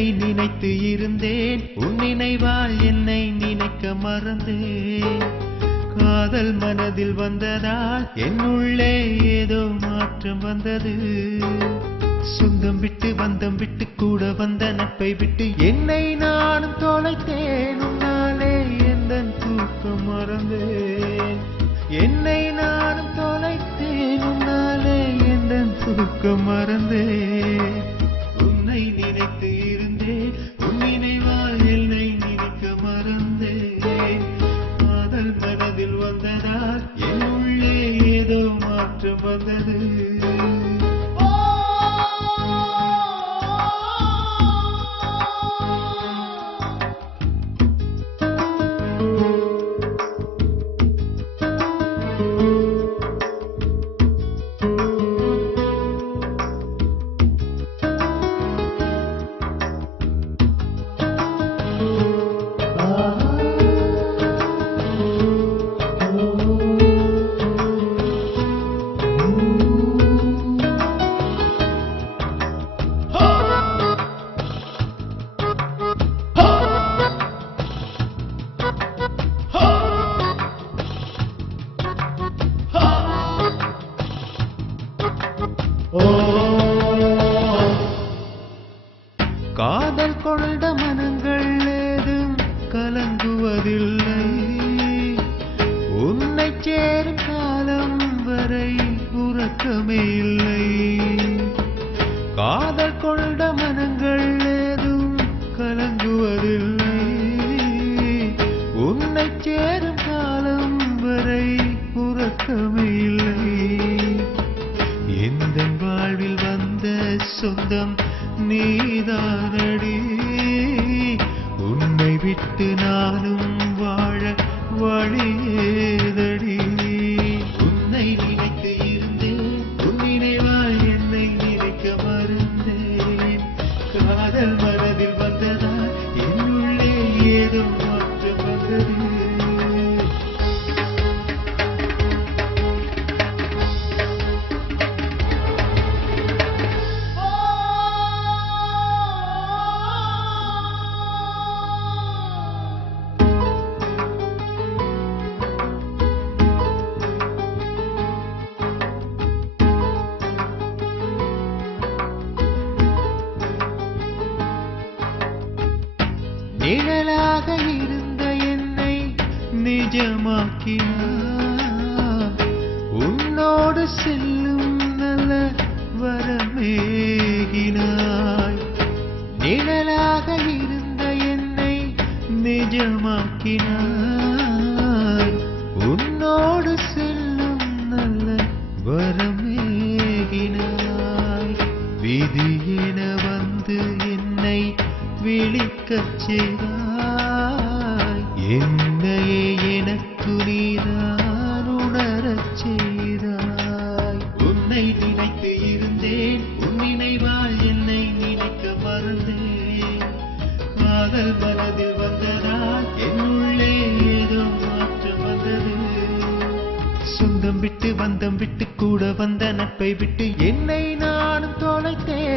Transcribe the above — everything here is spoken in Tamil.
உன்னை நினைத்து இருந்தேன், உன் நினைவால் என்னை நினைக்க மறந்தேன். காதல் மனதில் வந்ததால் என்னுள்ளே ஏதோ மாற்றம் வந்தது. சொந்தம் விட்டு பந்தம் விட்டு கூட வந்த நட்பை விட்டு என்னை நானும் தொலைத்தேன். உன்னாலே எந்தன் தூக்கம் மறந்தேன். என்னை நானும் தொலைத்தேன். உன்னாலே எந்தன் தூக்கம் மறந்தேன். உன்னை நினைத்து இருந்தேன், உன் நினைவால் என்னை நினைக்க மறந்தேன். காதல் மனதில் வந்ததால் என்னுள்ளே ஏதோ மாற்றம் வந்தது. காதல் கொண்ட மனங்கள் ஏதும் கலங்குவதில்லை. உன்னை சேரும் காலம் வரை உறக்கமே இல்லை. காதல் கொண்ட மனங்கள் ஏதும் கலங்குவதில்லை. உன்னை சேரும் காலம் வரை உறக்கமே இல்லை. எந்த வாழ்வில் வந்த சொந்தம் நீதானடி. உன்னை விட்டு நானும் வாழ வழியேதடி. உன்னை நினைத்து இருந்தேன், உன் நினைவால் என்னை நினைக்க மறந்தேன். காதல் மனதில் வந்ததால் என்னுள்ளே ஏதோ மாற்றம் வந்தது. நிழலாக இருந்த என்னை நிஜமாக்கினாய். உன்னோடு செல்லும் நல்ல வரமேகினாய். நிழலாக இருந்த என்னை நிஜமாக்கினாய். உன்னோடு செல்லும் நல்ல வரமேகினாய். விதி என வந்து என்னை விழிக்கச் செய்தாய். என்னையே எனக்கு நீதான் உணரச் செய்தாய். உன்னை நினைத்து இருந்தேன், உன் நினைவால் என்னை நினைக்க மறந்தேன். காதல் மனதில் வந்ததால் என்னுள்ளே ஏதோ மாற்றம் வந்தது. சொந்தம் விட்டு பந்தம் விட்டு கூட வந்த நட்பை விட்டு என்னை நானும் தொலைத்தேன்.